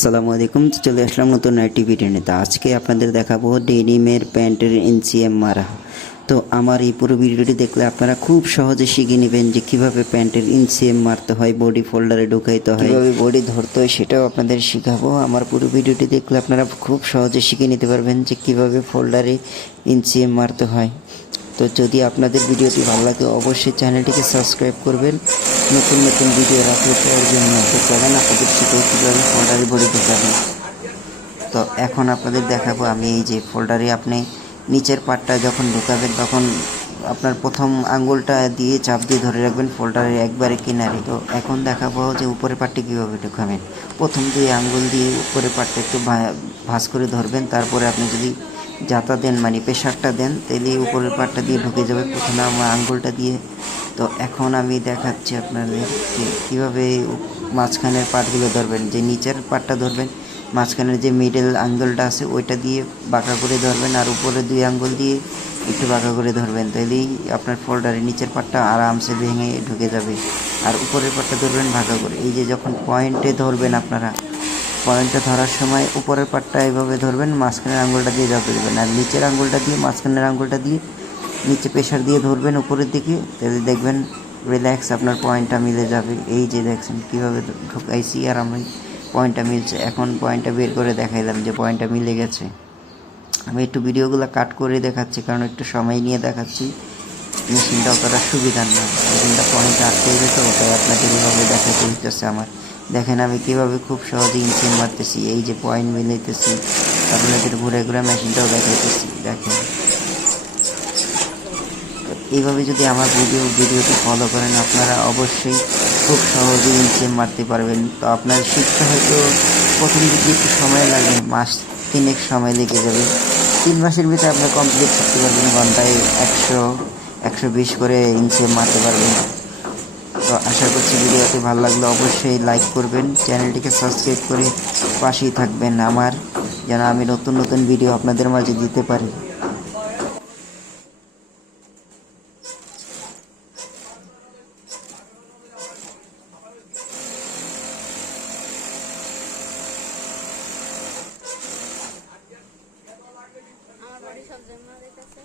আসসালামু আলাইকুম, তো চলে আসলাম নতুন একটি ভিডিও নিতে আজকে আপনাদের দেখাবো ডেনিমের প্যান্টের এনসিএম মারা। তো আমার এই পুরো ভিডিওটি দেখলে আপনারা খুব সহজে শিখে নেবেন যে কীভাবে প্যান্টের ইনসিএম মারতে হয় বডি ফোল্ডারে ঢুকাইতে হয়। কীভাবে বডি ধরতে হয় সেটাও আপনাদের শেখাবো। আমার পুরো ভিডিওটি দেখলে আপনারা খুব সহজে শিখে নিতে পারবেন যে কীভাবে ফোল্ডারে ইনসিএম মারতে হয়। তো যদি আপনাদের ভিডিওটি ভালো লাগে, অবশ্যই চ্যানেলটিকে সাবস্ক্রাইব করবেন। নতুন নতুন ভিডিও আপলোড করার জন্য তো চলেন আপনাদের শিখে কীভাবে ফোল্ডারে বডি ঢুকাবেন তো এখন আপনাদের দেখাবো আমি এই যে ফোল্ডারে আপনি নিচের পার্টটা যখন ঢুকাবেন, তখন আপনার প্রথম আঙ্গুলটা দিয়ে চাপ দিয়ে ধরে রাখবেন ফোল্ডারের একবারে কিনারে। তো এখন দেখাবো যে উপরের পার্টটি কীভাবে ঢুকাবেন। প্রথম দুই আঙ্গুল দিয়ে উপরের পার্টটা একটু ভাঁজ করে ধরবেন, তারপরে আপনি যদি জাতা দেন মানে প্রেশারটা দেন, তাহলে উপরের পার্টটা দিয়ে ঢুকে যাবে। প্রথমে আমার আঙ্গুলটা দিয়ে তো এখন আমি দেখাচ্ছি আপনাদের যে কীভাবে মাঝখানের পাটগুলো ধরবেন, যে নিচের পাটটা ধরবেন, মাঝখানের যে মিডল আঙ্গুলটা আছে, ওইটা দিয়ে বাঁকা করে ধরবেন, আর উপরে দুই আঙ্গুল দিয়ে একটু বাঁকা করে ধরবেন। তাহলেই আপনার ফোল্ডারের নিচের পার্টটা আরামসে ভেঙে ঢুকে যাবে। আর উপরের পাটটা ধরবেন বাঁকা করে। এই যে যখন পয়েন্টে ধরবেন আপনারা পয়েন্টটা ধরার সময় উপরের পাটটা এইভাবে ধরবেন, মাঝখানের আঙ্গুলটা দিয়ে চাপ দেবেন। আর নিচের আঙ্গুলটা দিয়ে, মাঝখানের আঙুলটা দিয়ে নিচে প্রেশার দিয়ে ধরবেন উপরের দিকে, তাহলে দেখবেন রিল্যাক্স আপনার পয়েন্টটা মিলে যাবে। এই যে দেখছেন কীভাবে ঢুকাইছি আর আমি পয়েন্টটা মিলছে। এখন পয়েন্টটা বের করে দেখাইলাম যে পয়েন্টটা মিলে গেছে। আমি একটু ভিডিওগুলো কাট করে দেখাচ্ছি, কারণ একটু সময় নিয়ে দেখাচ্ছি। মেশিনটা অতটা সুবিধার না। মেশিনটা পয়েন্ট আটকে গেছে ওটাই আপনাকে এইভাবে দেখাতে হইতেছে আমার। দেখেন আমি কীভাবে খুব সহজে ইঞ্চিন মারতেছি, এই যে পয়েন্ট মিলাইতেছি, আপনাদের ঘুরে ঘুরে মেশিনটাও দেখাইতেছি। দেখেন। এইভাবে যদি আমার ভিডিও ভিডিওটি ফলো করেন, আপনারা অবশ্যই খুব সহজেই ইঞ্চিন মারতে পারবেন। তো আপনার শিখতে হয়তো প্রথম দিকে একটু সময় লাগে, মাস তিনেক সময় লেগে যাবে। তিন মাসের ভিতরে আপনি কমপ্লিট শিখতে পারবেন, ঘন্টায় একশো একশো বিশ করে ইঞ্চি মারতে পারবেন। তো আশা করছি ভিডিওটি ভালো লাগলে, অবশ্যই লাইক করবেন। চ্যানেলটিকে সাবস্ক্রাইব করে পাশেই থাকবেন আমার, যেন আমি নতুন নতুন ভিডিও আপনাদের মাঝে দিতে পারি। সব জমা দেখতেছে